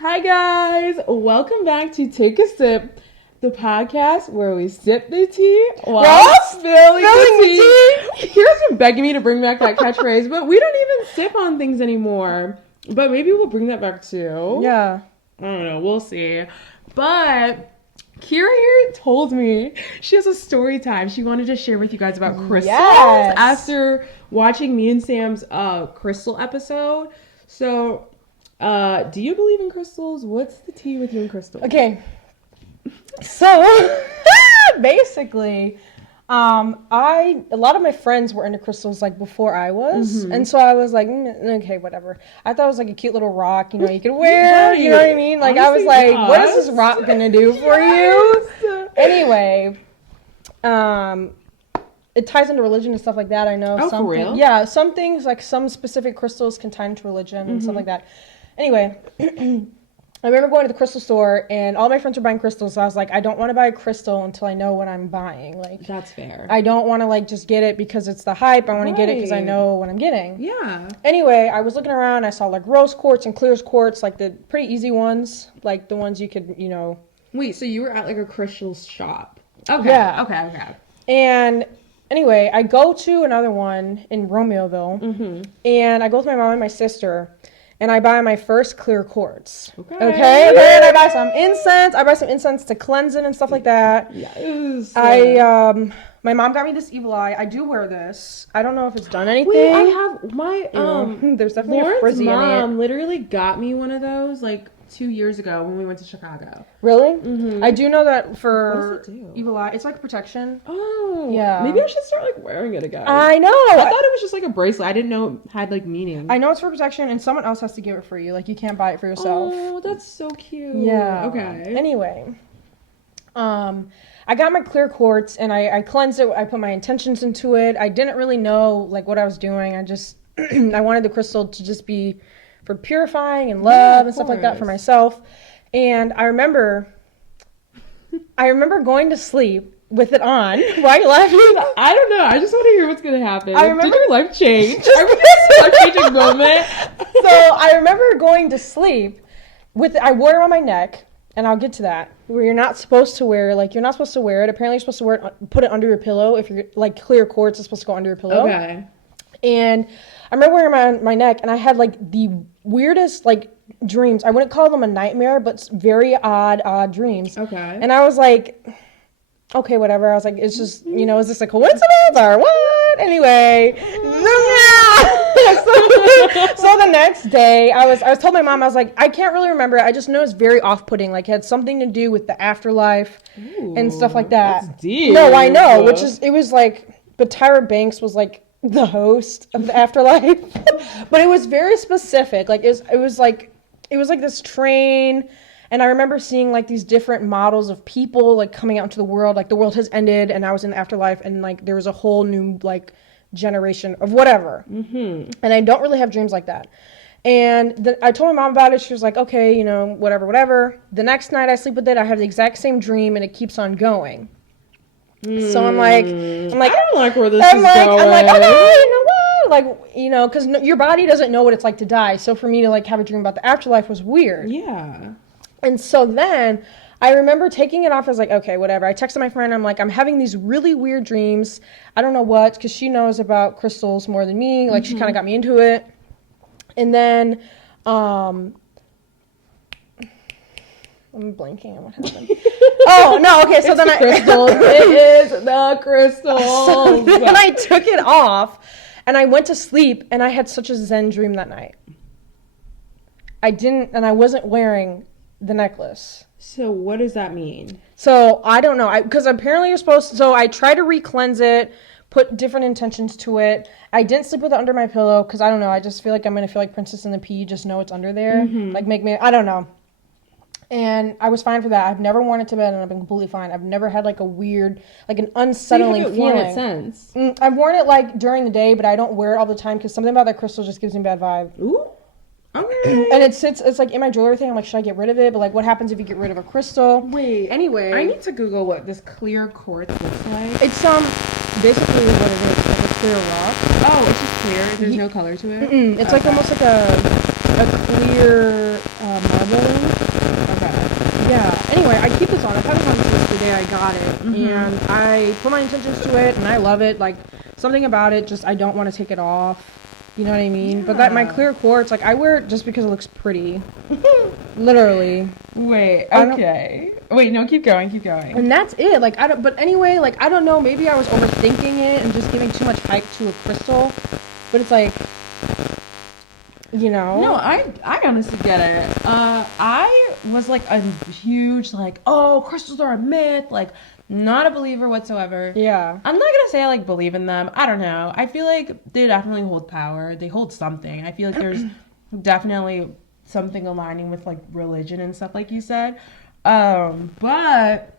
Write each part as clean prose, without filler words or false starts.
Hi guys, welcome back to Take a Sip, the podcast where we sip the tea while spilling the tea. Kira's been begging me to bring back that catchphrase, but we don't even sip on things anymore. But maybe we'll bring that back too. Yeah. I don't know, we'll see. But Kyra here told me she has a story time she wanted to share with you guys about crystals after watching me and Sam's crystal episode. So do you believe in crystals? What's the tea with you and crystals? Okay. So basically, a lot of my friends were into crystals like before I was, and so I was like, okay, whatever. I thought it was like a cute little rock, you could wear. You know what I mean? Like honestly, I was like, what is this rock gonna do for you? Anyway, it ties into religion and stuff like that. I know. Oh, for real? Yeah, some things like some specific crystals can tie into religion and stuff like that. Anyway, I remember going to the crystal store and all my friends were buying crystals. So I was like, I don't want to buy a crystal until I know what I'm buying. Like, that's fair. I don't want to like just get it because it's the hype. I want to get it because I know what I'm getting. Yeah. Anyway, I was looking around. I saw like rose quartz and clear quartz, like the pretty easy ones, like the ones you could, Wait, so you were at like a crystal shop? Okay. Yeah. Okay. And anyway, I go to another one in Romeoville, and I go with my mom and my sister. And I buy my first clear quartz. Okay. And I buy some incense. I buy some incense to cleanse it and stuff like that. Yes. My mom got me this evil eye. I do wear this. I don't know if it's done anything. Wait, I have my there's definitely Lauren's a frizzy mom in it. literally got me one of those like 2 years ago when we went to Chicago. Really? Mm-hmm. I do know that for what does it do? evil eye, it's like protection. Oh. Yeah. Maybe I should start like wearing it again. I know. I thought it was just like a bracelet. I didn't know it had like meaning. I know it's for protection, and someone else has to give it for you. Like you can't buy it for yourself. Oh, that's so cute. Yeah. Okay. Anyway, I got my clear quartz and I cleansed it. I put my intentions into it. I didn't really know like what I was doing. I just I wanted the crystal to just be for purifying and love and stuff like that for myself. And I remember going to sleep with it on. Why are you laughing? I don't know. I just want to hear what's gonna happen. I remember, did your life change? I remember this life-changing moment. So I remember going to sleep with I wore it on my neck, and I'll get to that. Where you're not supposed to wear, like you're not supposed to wear it. Apparently, you're supposed to wear it, put it under your pillow. If you're like clear quartz, it's supposed to go under your pillow. Okay. And I remember wearing it on my neck, and I had like the weirdest like dreams. I wouldn't call them a nightmare, but very odd dreams. Okay. And I was like, okay, whatever. I was like, it's just, is this a coincidence or what? Anyway. So the next day, I was told my mom, I was like, I can't really remember it. I just know it's very off-putting. Like, it had something to do with the afterlife and stuff like that. That's deep. No, I know, it was like, but Tyra Banks was like the host of the afterlife. But it was very specific. Like, it was like this train. And I remember seeing like these different models of people like coming out into the world, like the world has ended and I was in the afterlife and like there was a whole new like generation of whatever. And I don't really have dreams like that. And I told my mom about it. She was like, okay, whatever. The next night I sleep with it. I have the exact same dream and it keeps on going. So I'm like, I don't like where this is going. I'm like, okay, you know what? Like, because your body doesn't know what it's like to die. So for me to like have a dream about the afterlife was weird. Yeah. And so then I remember taking it off. I was like, okay, whatever. I texted my friend. I'm like, I'm having these really weird dreams. I don't know what, because she knows about crystals more than me. Like, she kind of got me into it. And then, I'm blanking on what happened. Oh, no, okay, so it's then the crystals. It is the crystals. So then I took it off, and I went to sleep, and I had such a zen dream that night. I wasn't wearing the necklace. So what does that mean? So I don't know. Because apparently you're supposed to. So I try to re-cleanse it, put different intentions to it. I didn't sleep with it under my pillow because I don't know. I just feel like I'm going to feel like Princess and the Pea, just know it's under there. Like make me, I don't know. And I was fine for that. I've never worn it to bed and I've been completely fine. I've never had like a weird, like an unsettling feeling. Worn it since? I've worn it like during the day, but I don't wear it all the time because something about that crystal just gives me a bad vibe. Ooh. Okay. And it's like in my jewelry thing. I'm like, should I get rid of it? But like, what happens if you get rid of a crystal? Wait. Anyway, I need to Google what this clear quartz looks like. It's basically what it is. Like a clear rock. Oh, it's just clear. There's no color to it. It's like almost like a clear marble building. Okay. Yeah. Anyway, I keep this on. I've had this on since the day I got it, and I put my intentions to it, and I love it. Like something about it, just I don't want to take it off. You know what I mean? Yeah. But that my clear quartz, like I wear it just because it looks pretty. Literally. Wait. Okay. Wait. No. Keep going. Keep going. And that's it. Like I don't. But anyway, like I don't know. Maybe I was overthinking it and just giving too much hype to a crystal. But it's like, you know. No, I honestly get it. I was like a huge like, oh, crystals are a myth. Like, not a believer whatsoever. Yeah. I'm not gonna say I like believe in them. I don't know. I feel like they definitely hold power. They hold something. I feel like there's definitely something aligning with like religion and stuff, like you said. But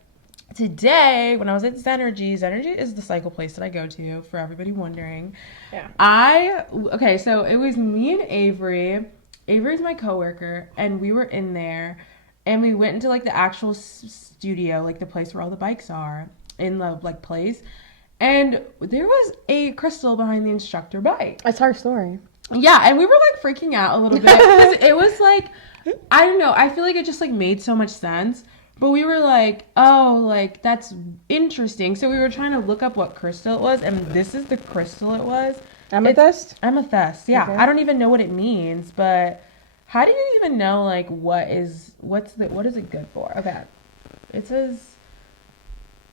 today, when I was at Zenergy is the cycle place that I go to, for everybody wondering. Yeah. Okay, so it was me and Avery. Avery's my coworker, and we were in there, and we went into like the actual studio, like the place where all the bikes are in the like place, and there was a crystal behind the instructor bike. It's our story. Yeah, and we were like freaking out a little bit because it was like, I don't know, I feel like it just like made so much sense. But we were like, oh, like, that's interesting. So we were trying to look up what crystal it was, and this is the crystal it was. Amethyst? Amethyst, yeah. Okay. I don't even know what it means, but how do you even know, like, what is it good for? Okay. It says,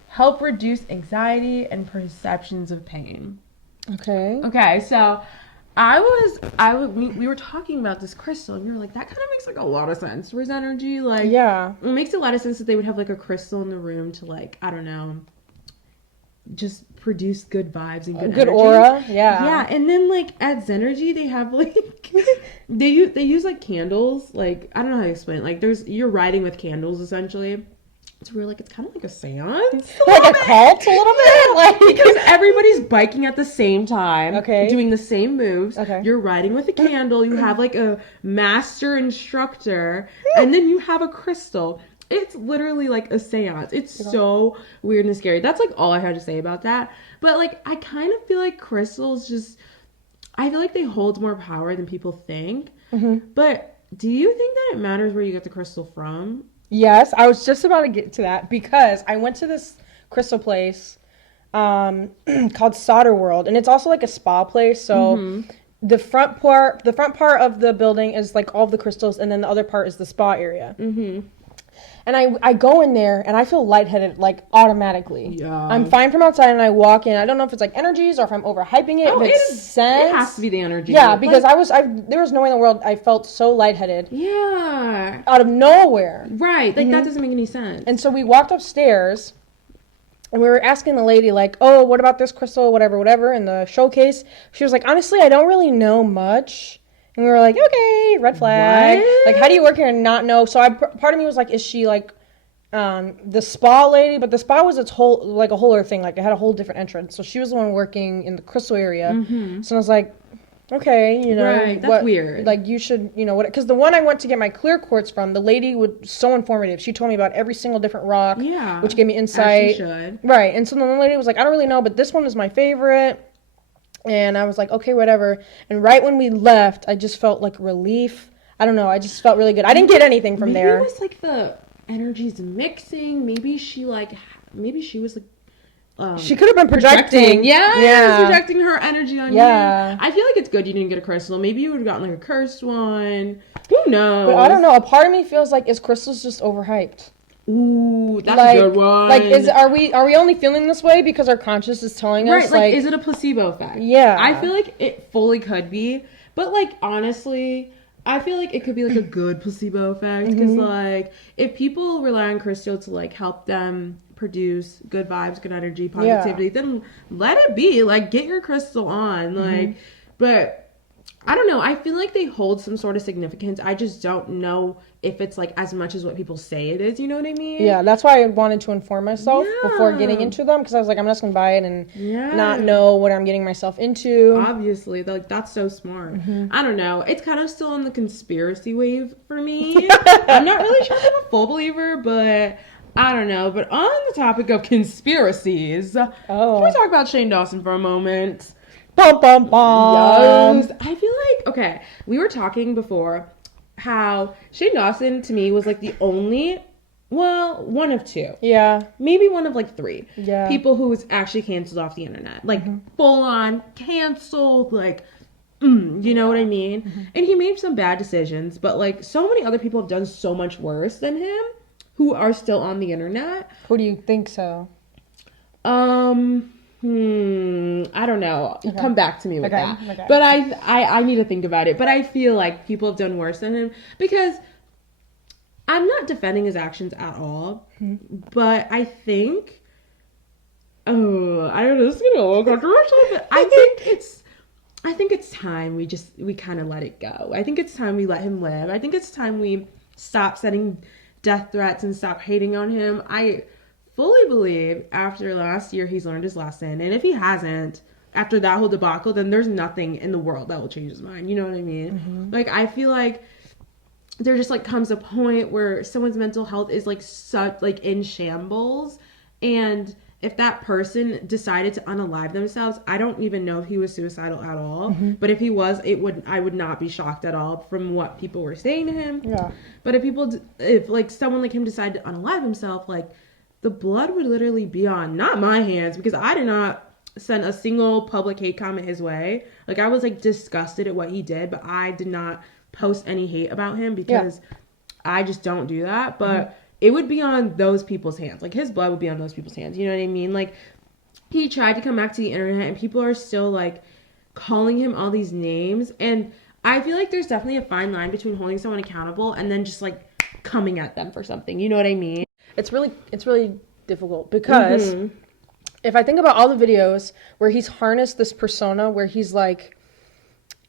help reduce anxiety and perceptions of pain. Okay. Okay, so we were talking about this crystal, and we were like, that kind of makes like a lot of sense for Zenergy. Like, yeah, it makes a lot of sense that they would have like a crystal in the room to like, I don't know, just produce good vibes and good energy. Aura. Yeah. Yeah, and then like at Zenergy they have like they use like candles. Like, I don't know how to explain it. Like you're riding with candles essentially. So we're like, it's kind of like a seance. Like a cult a little bit? Like, because everybody's biking at the same time. Okay. Doing the same moves. Okay. You're riding with a candle. You have like a master instructor. And then you have a crystal. It's literally like a seance. It's so weird and scary. That's like all I had to say about that. But like, I kind of feel like crystals I feel like they hold more power than people think. Mm-hmm. But do you think that it matters where you get the crystal from? Yes, I was just about to get to that because I went to this crystal place called Solder World, and it's also like a spa place. So the front part of the building is like all of the crystals, and then the other part is the spa area. Mm-hmm. And I go in there and I feel lightheaded like automatically. Yeah. I'm fine from outside and I walk in. I don't know if it's like energies or if I'm overhyping it. Oh, if it's sense. It has to be the energy. Yeah, because there was no way in the world I felt so lightheaded. Yeah. Out of nowhere. Right. Like that doesn't make any sense. And so we walked upstairs and we were asking the lady like, oh, what about this crystal, whatever, in the showcase. She was like, honestly, I don't really know much. And we were like, okay, red flag. What? Like, how do you work here and not know? So part of me was like, is she like the spa lady? But the spa was a whole other thing. Like, it had a whole different entrance. So she was the one working in the crystal area. Mm-hmm. So I was like, okay, you know. Right, that's weird. Like, you should, you know, what? Because the one I went to get my clear quartz from, the lady was so informative. She told me about every single different rock. Yeah. Which gave me insight. As she should. Right. And so then the lady was like, I don't really know, but this one is my favorite. And I was like, okay, whatever. And right when we left, I just felt like relief. I don't know. I just felt really good. I didn't get anything from there. Maybe it was like the energies mixing. Maybe she was like, she could have been projecting. Yeah. She was projecting her energy on you. I feel like it's good you didn't get a crystal. Maybe you would have gotten like a cursed one. Who knows? But I don't know. A part of me feels like, is crystals just overhyped? Ooh, that's a good one. Like, are we only feeling this way because our conscience is telling us? Right, like, is it a placebo effect? Yeah. I feel like it fully could be. But, like, honestly, I feel like it could be, like, a good placebo effect. Because, like, if people rely on crystal to, like, help them produce good vibes, good energy, positivity, then let it be. Like, get your crystal on. Like, but I don't know. I feel like they hold some sort of significance. I just don't know if it's like as much as what people say it is. You know what I mean? Yeah, that's why I wanted to inform myself before getting into them, because I was like, I'm just gonna buy it and not know what I'm getting myself into. Obviously, like, that's so smart. I don't know. It's kind of still on the conspiracy wave for me. I'm not really sure if I'm a full believer, but I don't know. But on the topic of conspiracies, can we talk about Shane Dawson for a moment? Bum, bum, bum. Yes. I feel like, okay, we were talking before, how Shane Dawson to me was like the only, well, one of two. Yeah. Maybe one of like three. Yeah. People who was actually canceled off the internet. Like full on canceled, like, you know what I mean? And he made some bad decisions, but like so many other people have done so much worse than him who are still on the internet. Who do you think so? I don't know. Okay. Come back to me with that. Okay. But I need to think about it. But I feel like people have done worse than him because I'm not defending his actions at all. But I think, I don't know, this is gonna be a little controversial, but I think it's time we kind of let it go. I think it's time we let him live. I think it's time we stop sending death threats and stop hating on him. I fully believe after last year he's learned his lesson, and if he hasn't after that whole debacle, then there's nothing in the world that will change his mind. You know what I mean? Like, I feel like there just like comes a point where someone's mental health is like such like in shambles, and if that person decided to unalive themselves, I don't even know if he was suicidal at all. But if he was, I would not be shocked at all from what people were saying to him. Yeah. But if like someone like him decided to unalive himself, like the blood would literally be on not my hands, because I did not send a single public hate comment his way. Like, I was like disgusted at what he did, but I did not post any hate about him because I just don't do that. But it would be on those people's hands. Like, his blood would be on those people's hands. You know what I mean? Like, he tried to come back to the internet, and people are still, like, calling him all these names. And I feel like there's definitely a fine line between holding someone accountable and then just, like, coming at them for something. You know what I mean? It's really difficult because if I think about all the videos where he's harnessed this persona where he's, like,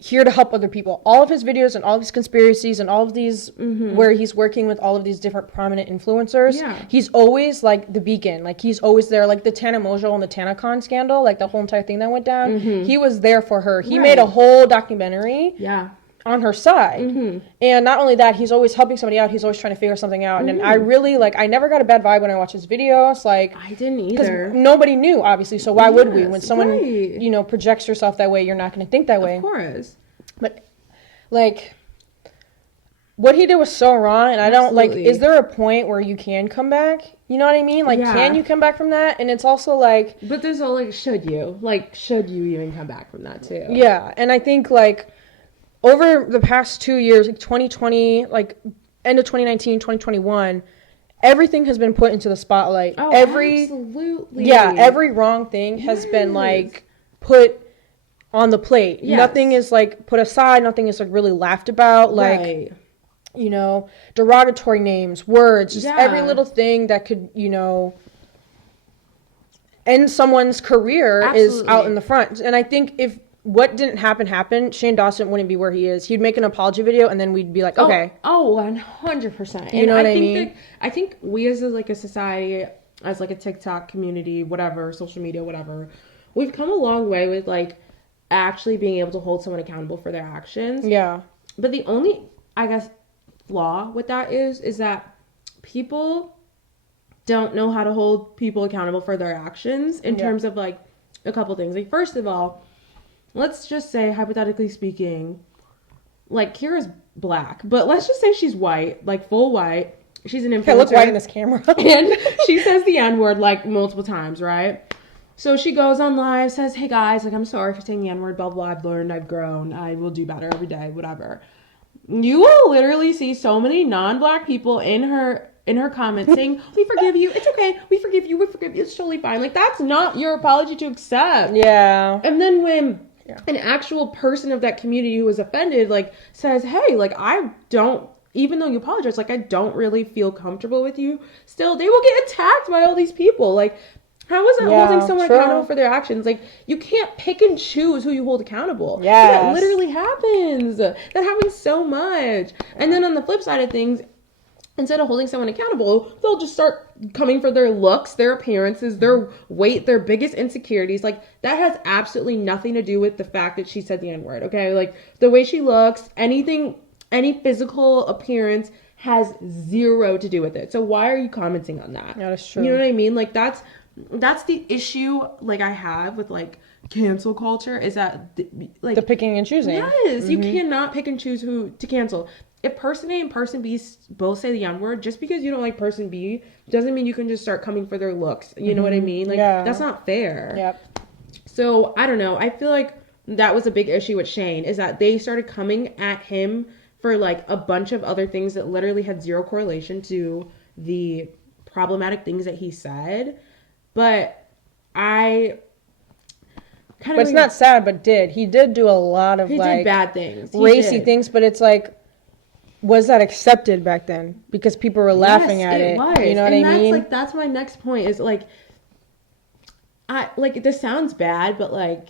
here to help other people. All of his videos and all of his conspiracies and all of these where he's working with all of these different prominent influencers, he's always like the beacon. Like, he's always there. Like the Tana Mongeau and the TanaCon scandal, like the whole entire thing that went down, he was there for her. He made a whole documentary on her side. And not only that, he's always helping somebody out. He's always trying to figure something out. And I really, like, I never got a bad vibe when I watched his videos. Like, I didn't either. Because nobody knew, obviously. So why would we? When someone, you know, projects yourself that way, you're not going to think that way. Of course. But, like, what he did was so wrong. And I don't, like, is there a point where you can come back? You know what I mean? Like, can you come back from that? And it's also, like... But there's all, like, should you? Like, should you even come back from that, too? Yeah. And I think, like... Over the past 2 years, like 2020, like end of 2019, 2021, everything has been put into the spotlight. Oh, absolutely. Yeah, every wrong thing has been like put on the plate. Nothing is like put aside. Nothing is like really laughed about. Like, you know, derogatory names, words, just every little thing that could, you know, end someone's career is out in the front. And I think if what didn't happen, Shane Dawson wouldn't be where he is. He'd make an apology video, and then we'd be like, okay. 100%. You know what I mean? I think we as like a society, as like a TikTok community, whatever, social media, whatever, we've come a long way with like actually being able to hold someone accountable for their actions. Yeah. But the only, I guess, flaw with that is that people don't know how to hold people accountable for their actions in terms of like a couple things. Like, first of all, let's just say, hypothetically speaking, like, Kyra's black, but let's just say she's white, like full white. She's an influencer. I look white in this camera. And she says the N-word like multiple times, right? So she goes on live, says, hey guys, like, I'm sorry for saying the N-word, blah, blah, I've learned, I've grown, I will do better every day, whatever. You will literally see so many non-black people in her comments saying, we forgive you, it's okay, we forgive you, it's totally fine. Like, that's not your apology to accept. Yeah. And then when an actual person of that community who was offended, like, says, hey, like, I don't, even though you apologize, like, I don't really feel comfortable with you, still, they will get attacked by all these people. Like, how is that holding someone accountable for their actions? Like, you can't pick and choose who you hold accountable. Yes. That literally happens. That happens so much. And then on the flip side of things, instead of holding someone accountable, they'll just start coming for their looks, their appearances, their weight, their biggest insecurities. Like, that has absolutely nothing to do with the fact that she said the N-word, okay? Like, the way she looks, anything, any physical appearance has zero to do with it. So why are you commenting on that? Yeah, that's true. You know what I mean? Like, that's the issue, like, I have with, like, cancel culture, is that, like, the picking and choosing. Yes, you cannot pick and choose who to cancel. if person A and person B both say the N-word, just because you don't like person B doesn't mean you can just start coming for their looks. You know what I mean? Like, that's not fair. Yep. So, I don't know. I feel like that was a big issue with Shane, is that they started coming at him for, like, a bunch of other things that literally had zero correlation to the problematic things that he said. But but it's not sad, but he did do a lot of, he like, did bad things. Racy things, but it's like, was that accepted back then? Because people were laughing at it. Was. You know what I mean? Like, that's my next point is, like, this sounds bad, but, like,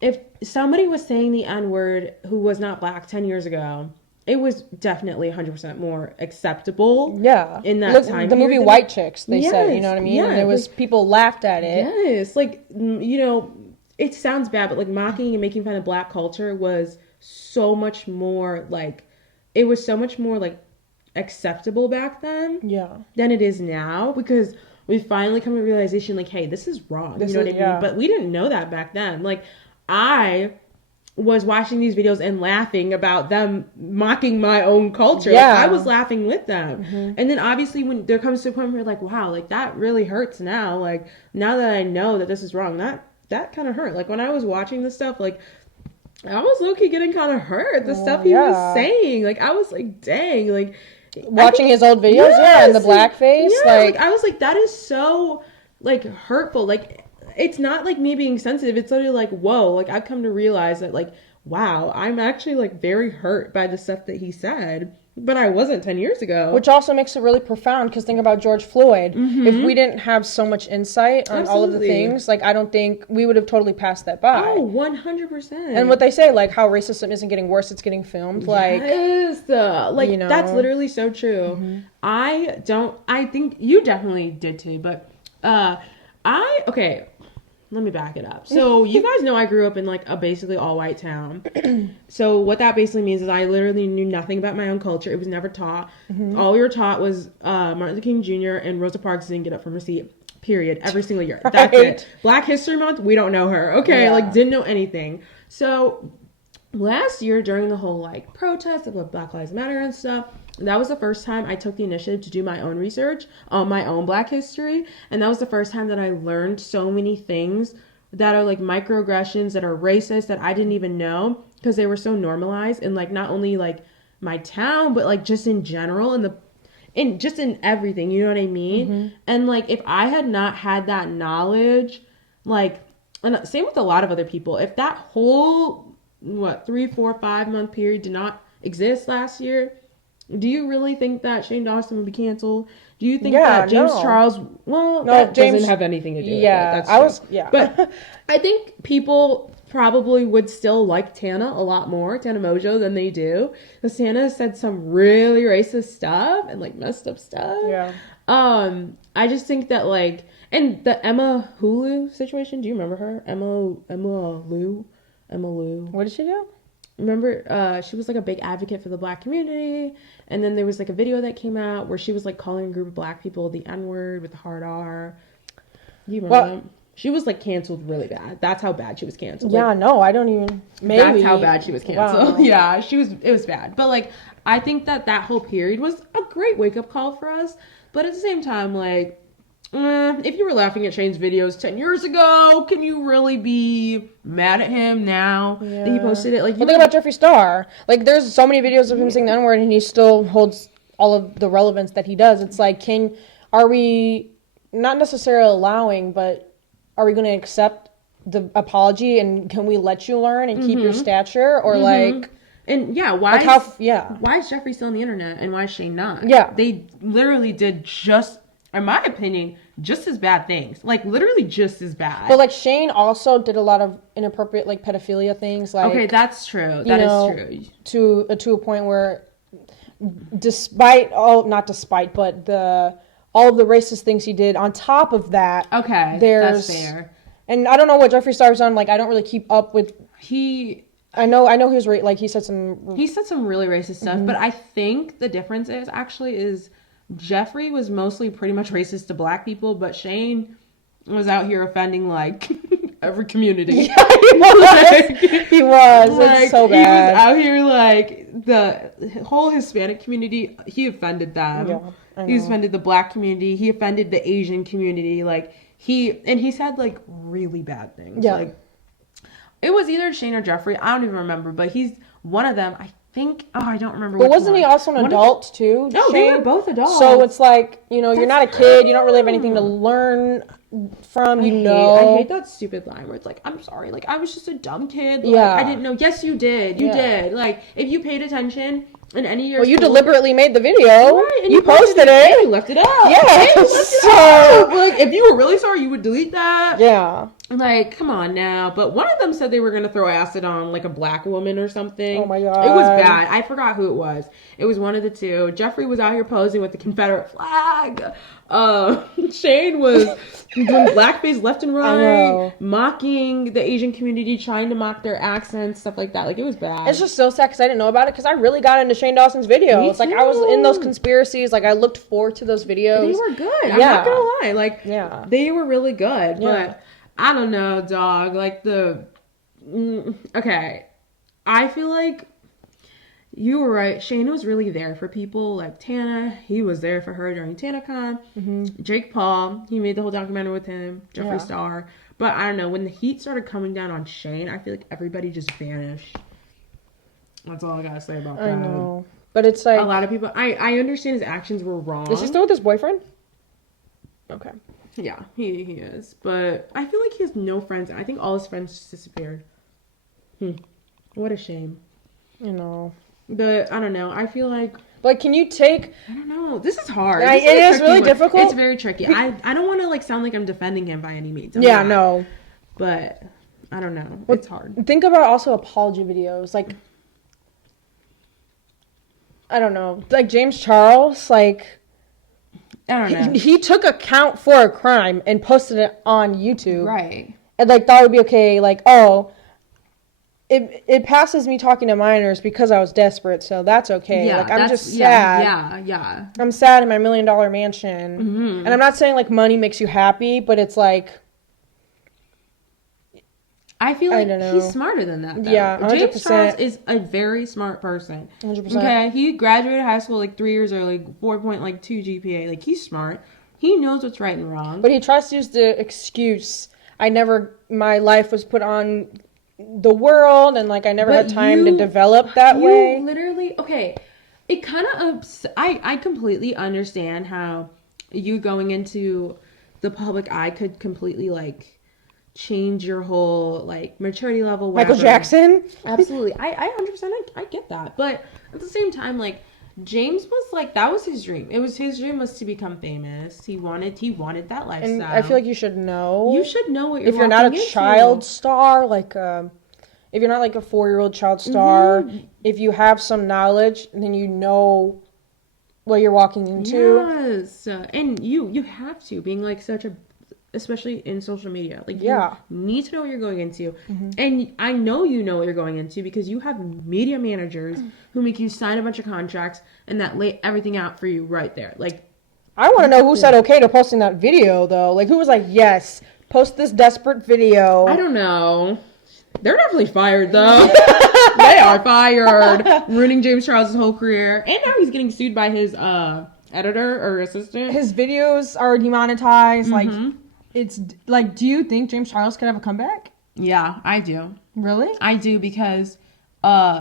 if somebody was saying the N-word who was not black 10 years ago, it was definitely 100% more acceptable. Yeah. In that time. The movie White Chicks, they said, you know what I mean? Yeah, and it was, people laughed at it. Yes. Like, you know, it sounds bad, but, like, mocking and making fun of black culture was so much more, like, it was so much more, like, acceptable back then. Yeah. Than it is now, because we finally come to the realization, like, hey, this is wrong. You know what I mean? But we didn't know that back then. Like, I was watching these videos and laughing about them mocking my own culture. Yeah. Like, I was laughing with them. And then obviously when there comes to a point where you're like, wow, like, that really hurts now. Like, now that I know that this is wrong, that kind of hurt. Like, when I was watching this stuff, like, I was low-key getting kind of hurt. The stuff he was saying. Like, I was like, dang, like, watching his old videos, and the blackface. Yeah, like, I was like, that is so, like, hurtful. Like, it's not, like, me being sensitive. It's literally like, whoa, like, I've come to realize that, like, wow, I'm actually, like, very hurt by the stuff that he said. But I wasn't 10 years ago. Which also makes it really profound, because think about George Floyd. If we didn't have so much insight on all of the things, like, I don't think we would have totally passed that by. Oh, 100%. And what they say, like, how racism isn't getting worse, it's getting filmed. Like, yes, like, you know, that's literally so true. I think you definitely did too, but okay, let me back it up. So you guys know I grew up in, like, a basically all-white town. So what that basically means is I literally knew nothing about my own culture. It was never taught. All we were taught was Martin Luther King Jr. and Rosa Parks didn't get up from her seat. Period. Every single year. That's it. Black History Month, we don't know her. Okay, like, didn't know anything. So last year during the whole, like, protest of Black Lives Matter and stuff, that was the first time I took the initiative to do my own research on my own Black history. And that was the first time that I learned so many things that are, like, microaggressions, that are racist, that I didn't even know, because they were so normalized in, like, not only, like, my town, but, like, just in general, just in everything, you know what I mean? And, like, if I had not had that knowledge, like, and same with a lot of other people, if that whole 3, 4, 5 month period did not exist last year, do you really think that Shane Dawson would be canceled? Do you think that James Charles? Well, that doesn't have anything to do with it. That's true. But I think people probably would still like Tana a lot more, Tana Mojo, than they do, because Tana said some really racist stuff and, like, messed up stuff. Yeah. I just think that, like, and the Emma Hulu situation. Do you remember her? Emma Lou. What did she do? Remember, she was, like, a big advocate for the Black community, and then there was, like, a video that came out where she was, like, calling a group of Black people the N-word with the hard R. Do you remember that? She was, like, canceled really bad. That's how bad she was canceled. Yeah, like, no, I don't even. Maybe. That's how bad she was canceled. Wow. Yeah, it was bad. But, like, I think that whole period was a great wake-up call for us. But at the same time, like, if you were laughing at Shane's videos 10 years ago, can you really be mad at him now that he posted it? Like, think about Jeffree Star. Like, there's so many videos of him saying the N-word, and he still holds all of the relevance that he does. It's like, are we not necessarily allowing, but are we going to accept the apology, and can we let you learn and keep your stature, or like? And yeah, why is Jeffree still on the internet, and why is Shane not? Yeah, they literally did just, in my opinion, just as bad things. Like, literally just as bad. But, like, Shane also did a lot of inappropriate, like, pedophilia things. Like, okay, that's true. That is true. To a point where, despite all of the racist things he did, on top of that, okay, that's fair. And I don't know what Jeffree Star's on. Like, I don't really keep up with. I know he was like, he said some really racist stuff. But I think the difference is Jeffree was mostly pretty much racist to Black people, but Shane was out here offending, like, every community. Yeah, he was. He was. Like, it's so bad. He was out here like the whole Hispanic community. He offended them. Yeah, he offended the Black community. He offended the Asian community. Like he said like really bad things. Yeah. Like it was either Shane or Jeffrey. I don't even remember, but he's one of them. I think. Oh, I don't remember. But wasn't he also an adult too? No, they were both adults. So it's like, you're not a kid. You don't really have anything to learn from. I hate that stupid line where it's like, I'm sorry, like I was just a dumb kid. Like, I didn't know. Yes, you did. You did. Like if you paid attention in any year. Well, you deliberately made the video. Right, and you posted it. And you left it out. Yeah. So like if you were really sorry, you would delete that. Yeah. Like, come on now. But one of them said they were going to throw acid on, like, a Black woman or something. Oh, my God. It was bad. I forgot who it was. It was one of the two. Jeffrey was out here posing with the Confederate flag. Shane was doing blackface left and right, mocking the Asian community, trying to mock their accents, stuff like that. Like, it was bad. It's just so sad because I didn't know about it because I really got into Shane Dawson's videos. Like, I was in those conspiracies. Like, I looked forward to those videos. They were good. I'm not going to lie. Like, they were really good. Yeah. But I don't know, dog. Like, okay. I feel like you were right. Shane was really there for people like Tana. He was there for her during TanaCon. Mm-hmm. Jake Paul, he made the whole documentary with him. Jeffree Star. But I don't know. When the heat started coming down on Shane, I feel like everybody just vanished. That's all I gotta say about that. I know. But it's like... A lot of people... I understand his actions were wrong. Is he still with his boyfriend? Okay. Yeah, he is. But I feel like he has no friends. I think all his friends just disappeared. What a shame. You know. But I don't know. I feel like... Like, can you take... I don't know. This is hard. It is really difficult. It's very tricky. I don't want to, like, sound like I'm defending him by any means. No. But I don't know. It's hard. Think about also apology videos. Like, I don't know. Like, James Charles, like... I don't know. He took account for a crime and posted it on YouTube. Right. And, like, thought it would be okay. Like, oh, it passes me talking to minors because I was desperate, so that's okay. Yeah, like, I'm just sad. Yeah. I'm sad in my $1 million mansion. Mm-hmm. And I'm not saying, like, money makes you happy, but it's like... I feel like he's smarter than that, though. Yeah, 100%. James Charles is a very smart person. 100%. Okay, he graduated high school, like, 3 years early, 4.2 GPA. Like, he's smart. He knows what's right and wrong. But he tries to use the excuse, my life was put on the world, and, like, I never had time to develop that way. Literally, okay, it kind of, I completely understand how you going into the public eye could completely, like, change your whole, like, maturity level, whatever. Michael Jackson? Absolutely. I 100%, I get that. But at the same time, like, James was, like, that was his dream. It was his dream was to become famous. He wanted that lifestyle. And I feel like you should know. You should know what you're If you're not a child star, like, if you're not, like, a 4-year-old child star, if you have some knowledge, then you know what you're walking into. Yes. And you have to, being, like, especially in social media. Like, you need to know what you're going into. Mm-hmm. And I know you know what you're going into because you have media managers who make you sign a bunch of contracts and that lay everything out for you right there. Like, I want to know who said okay to posting that video, though. Like, who was like, yes, post this desperate video. I don't know. They're definitely fired, though. They are fired. Ruining James Charles' whole career. And now he's getting sued by his editor or assistant. His videos are demonetized. Like... It's like, do you think James Charles could have a comeback? Yeah, I do. Really? I do because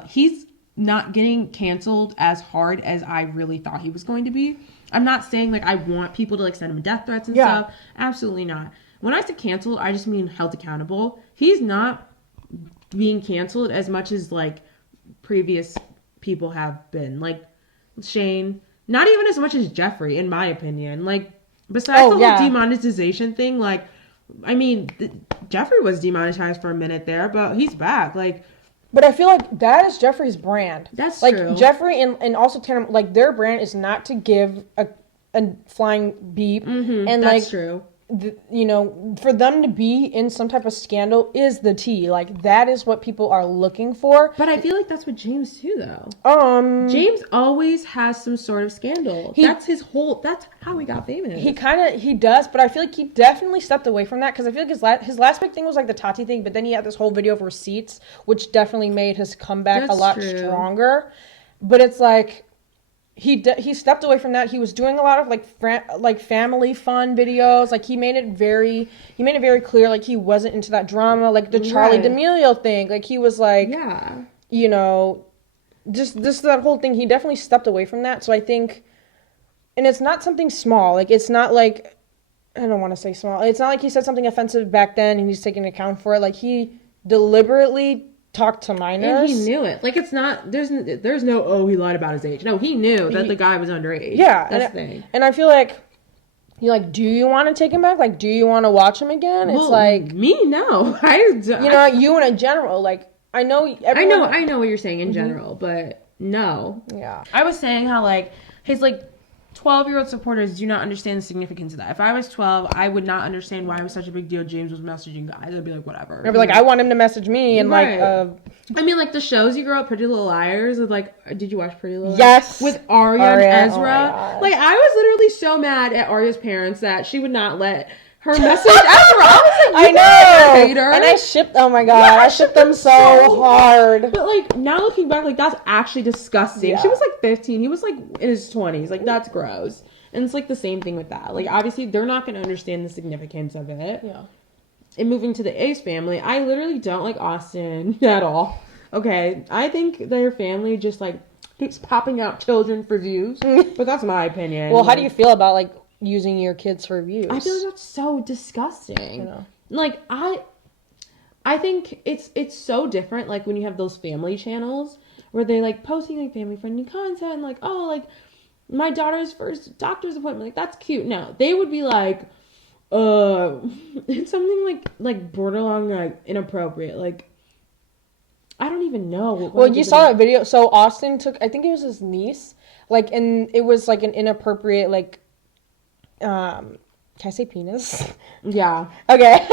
he's not getting canceled as hard as I really thought he was going to be. I'm not saying like I want people to like send him death threats and stuff. Absolutely not. When I say canceled, I just mean held accountable. He's not being canceled as much as like previous people have been. Like Shane, not even as much as Jeffrey, in my opinion. Like, besides the whole demonetization thing, like, I mean, Jeffrey was demonetized for a minute there, but he's back. Like, but I feel like that is Jeffrey's brand. That's like, true. Like, Jeffrey and also Tanner, like, their brand is not to give a flying beep. Mm-hmm, and that's like, true. for them to be in some type of scandal is the tea. Like, that is what people are looking for. But I feel like that's what James too, though. James always has some sort of scandal. That's how he got famous. He does, but I feel like he definitely stepped away from that, because I feel like his last big thing was like the Tati thing, but then he had this whole video of receipts, which definitely made his comeback a lot stronger. But it's like, he stepped away from that. He was doing a lot of like family fun videos. Like, he made it very clear, like, he wasn't into that drama, like the Charlie D'Amelio thing. Like, he was like, just that whole thing. He definitely stepped away from that. So I think, and it's not something small. Like, it's not like, I don't want to say small. It's not like he said something offensive back then and he's taking account for it. Like, he deliberately talked to minors. And he knew it. Like, it's not, there's no, he lied about his age. No, he knew that the guy was underage. Yeah. That's the thing. And I feel like, do you want to take him back? Like, do you want to watch him again? It's like, me, no. You in general, like, I know what you're saying in general, but no. Yeah. I was saying how, like, his, like, 12-year-old supporters do not understand the significance of that. If I was 12, I would not understand why it was such a big deal James was messaging guys. I'd be like, whatever. I'd be like, I want him to message me, and I mean, like, the shows you grew up, Pretty Little Liars, with, like, did you watch Pretty Little Liars? Yes. With Arya and Ezra. Oh, like, I was literally so mad at Arya's parents that she would not let her message Ezra. I was like, I know. Hater. And I shipped, oh my god, I shipped them so hard. But, like, now looking back, like, that's actually disgusting. Yeah. She was, like, 15. He was, like, in his 20s. Like, that's gross. And it's, like, the same thing with that. Like, obviously, they're not going to understand the significance of it. Yeah. And moving to the Ace family, I literally don't like Austin at all. Okay? I think their family just, like, keeps popping out children for views. But that's my opinion. Well, how do you feel about, like, using your kids for views? I feel like that's so disgusting. You know? Like, I think it's so different, like, when you have those family channels where they're, like, posting, like, family-friendly content and, like, oh, like, my daughter's first doctor's appointment. Like, that's cute. No, they would be like, it's something, like, borderline, like, inappropriate. Like, I don't even know. Well, you saw that video. So, Austin took, I think it was his niece, like, and it was, like, an inappropriate, like, can I say penis? Yeah. Okay.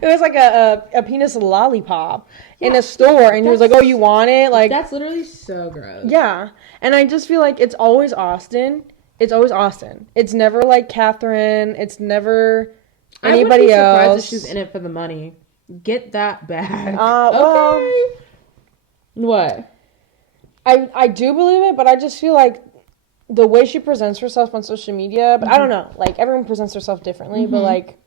It was like a penis lollipop in a store, and he was like, "Oh, you want it?" Like, that's literally so gross. Yeah, and I just feel like it's always Austin. It's always Austin. It's never like Catherine. It's never anybody else. I wouldn't be surprised if she's in it for the money. Get that back. Well, okay. What? I do believe it, but I just feel like the way she presents herself on social media, but I don't know, like, everyone presents herself differently, but, like,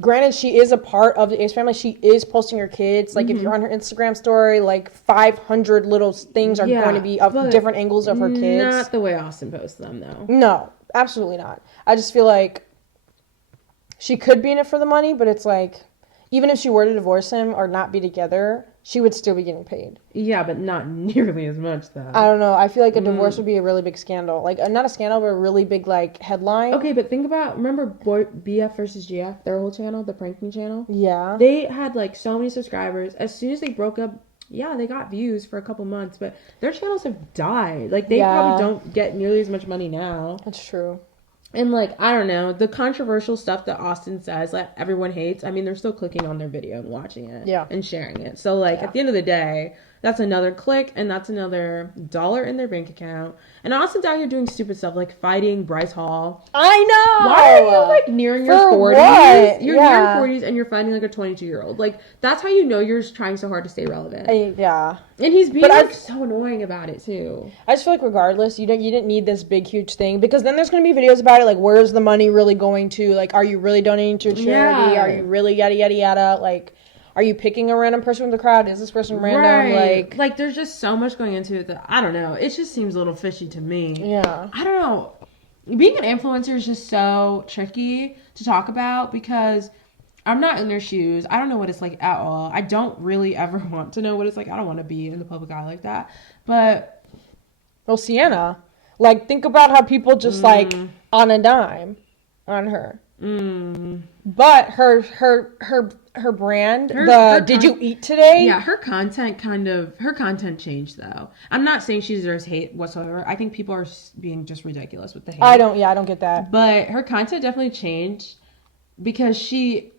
granted, she is a part of the Ace family. She is posting her kids. Like, if you're on her Instagram story, like, 500 little things are going to be of different angles of her kids. Not the way Austin posts them, though. No, absolutely not. I just feel like she could be in it for the money, but it's like, even if she were to divorce him or not be together, she would still be getting paid. Yeah, but not nearly as much, though. I don't know. I feel like a divorce would be a really big scandal. Like, not a scandal, but a really big, like, headline. Okay, but think about, remember BF versus GF, their whole channel, the pranking channel? Yeah. They had, like, so many subscribers. As soon as they broke up, yeah, they got views for a couple months, but their channels have died. Like, they probably don't get nearly as much money now. That's true. And, like, I don't know, the controversial stuff that Austin says that everyone hates, I mean, they're still clicking on their video and watching it. Yeah. And sharing it. So, like, at the end of the day, that's another click and that's another dollar in their bank account. And Austin's out here doing stupid stuff, like fighting Bryce Hall. I know! Why are you, like, nearing your 40s? What? You're near your 40s and you're fighting, like, a 22-year-old. Like, that's how you know you're trying so hard to stay relevant. Yeah. And he's being, like, so annoying about it, too. I just feel like regardless, you didn't need this big, huge thing. Because then there's going to be videos about it, like, where's the money really going to? Like, are you really donating to a charity? Yeah. Are you really yada, yada, yada? Like, are you picking a random person from the crowd? Is this person random? Right. Like, there's just so much going into it that, I don't know. It just seems a little fishy to me. Yeah. I don't know. Being an influencer is just so tricky to talk about because I'm not in their shoes. I don't know what it's like at all. I don't really ever want to know what it's like. I don't want to be in the public eye like that. But, well, Sienna, like, think about how people just, like, on a dime on her. But her brand, Did You Eat Today? Yeah, her content changed, though. I'm not saying she deserves hate whatsoever. I think people are being just ridiculous with the hate. I don't get that. But her content definitely changed. because she's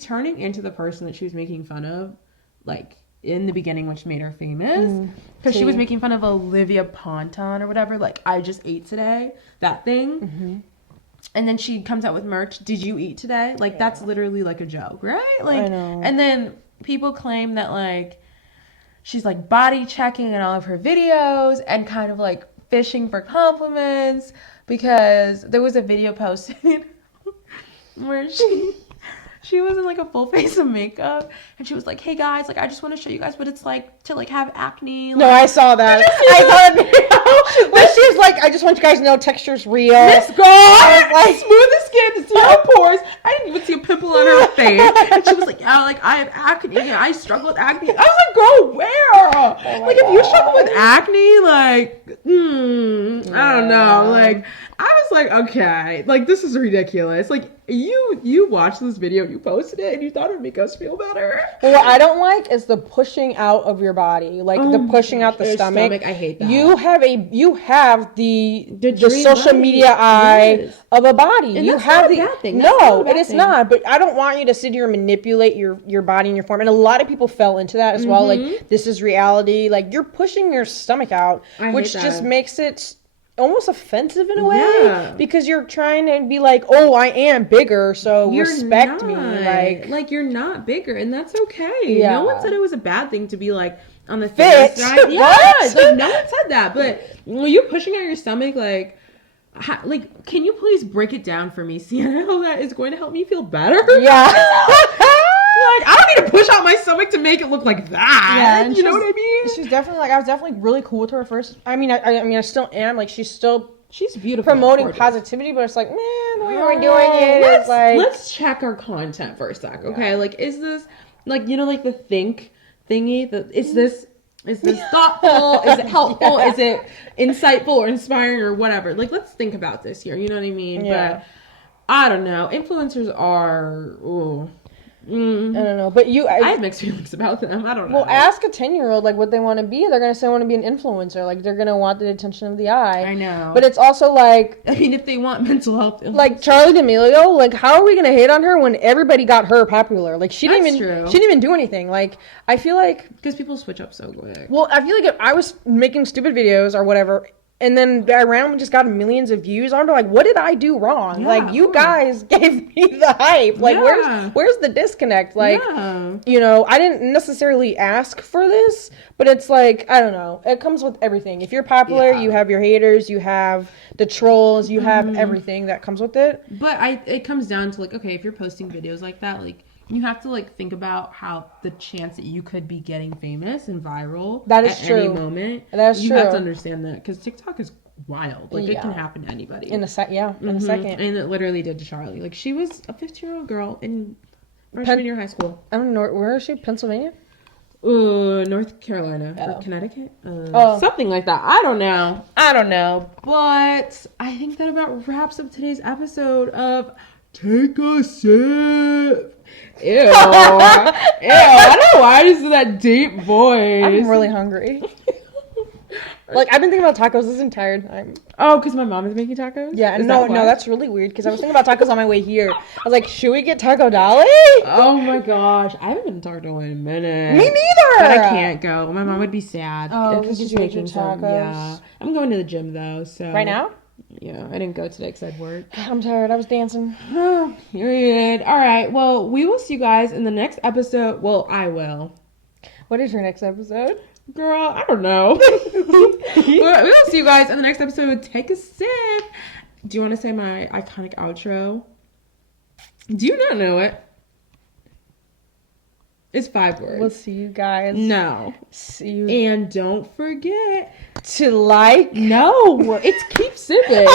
turning into the person that she was making fun of, like, in the beginning, which made her famous. Because she was making fun of Olivia Ponton or whatever, like, I just ate today, that thing. Mm-hmm. And then she comes out with merch, did you eat today? Like, that's literally, like, a joke, right? Like, I know. And then people claim that, like, she's, like, body checking in all of her videos and kind of, like, fishing for compliments, because there was a video posted where she was in, like, a full face of makeup, and she was like, hey guys, like, I just want to show you guys what it's like to, like, have acne. Like, no, I saw that. I saw that. But she was like, I just want you guys to know texture's real. This girl, like, smooth the skin, zero pores. I didn't even see a pimple on her face. And she was like, yeah, like, I have acne, and I struggle with acne. I was like, girl, where? Like, if you struggle with acne, like, I don't know. Like, I was like, okay, like, this is ridiculous. Like, you watched this video, you posted it, and you thought it would make us feel better. Well, what I don't like is the pushing out of your body, like the pushing out the stomach. I hate that. You have the social media eye of a body. And you that's have not the a bad thing. No, it is not. But I don't want you to sit here and manipulate your body and your form. And a lot of people fell into that as well. Like, this is reality. Like, you're pushing your stomach out, which just makes it almost offensive in a way, because you're trying to be like, oh, I am bigger, so respect me. Like, you're not bigger, and that's okay. Yeah. No one said it was a bad thing to be, like, on the fit side. Yeah, like, no one said that. But when you're pushing out your stomach, like, can you please break it down for me? See how that is going to help me feel better? Yeah. Like, I don't need to push out my stomach to make it look like that. Yeah, and you know what I mean? She's definitely, like, I was definitely really cool with her at first. I mean, I still am. Like, she's beautiful, promoting positivity, but it's like, man, the way we're doing it is like. Let's check our content for a sec, okay? Like, is this, like, you know, like the think thingy? Is this thoughtful? Is it helpful? Is it insightful or inspiring or whatever? Like, let's think about this here. You know what I mean? Yeah. But I don't know. Influencers are. I don't know, but I have mixed feelings about them. I don't know. Well, ask a 10-year-old like what they want to be. They're gonna say I want to be an influencer. Like, they're gonna want the attention of the eye. I know. But it's also like, I mean, if they want mental health, like Charli D'Amelio, like, how are we gonna hate on her when everybody got her popular? Like, she didn't even do anything. Like, I feel like because people switch up so quick. Well, I feel like if I was making stupid videos or whatever, and then I randomly just got millions of views, I'm like, what did I do wrong? Like, you guys gave me the hype. Like, where's the disconnect? Like, you know, I didn't necessarily ask for this, but it's like, I don't know. It comes with everything. If you're popular, you have your haters, you have the trolls, you have everything that comes with it. But it comes down to, like, okay, if you're posting videos like that, like, you have to, like, think about how the chance that you could be getting famous and viral at any moment. That's true. You have to understand that, because TikTok is wild. Like, it can happen to anybody. In a second. And it literally did to Charli. Like, she was a 15-year-old girl in freshman year of high school. I don't know. Where is she? Pennsylvania? North Carolina or Connecticut. Something like that. I don't know. But I think that about wraps up today's episode of Take a Sip. Ew. I don't know why I just did that deep voice. I'm really hungry. Like, I've been thinking about tacos this entire time. Oh, because my mom is making tacos? Yeah, no, that's really weird, because I was thinking about tacos on my way here. I was like, should we get Taco Dolly? Oh my gosh. I haven't been to Taco Dolly in a minute. Me neither! But I can't go. My mom would be sad. Oh, because she's making tacos. Yeah. I'm going to the gym, though, so. Right now? Yeah, I didn't go today because I had work. I'm tired. I was dancing. Oh, period. All right. Well, we will see you guys in the next episode. Well, I will. What is your next episode? Girl, I don't know. We will see you guys in the next episode. Take a sip. Do you want to say my iconic outro? Do you not know it? It's 5 words. We'll see you guys. No. See you. And don't forget to like. No, it's keep sipping.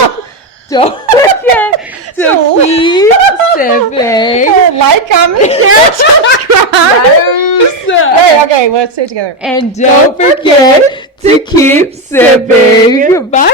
Don't forget to keep sipping. Like, comment, share, subscribe. Okay, let's say it together. And don't forget to keep sipping. Bye.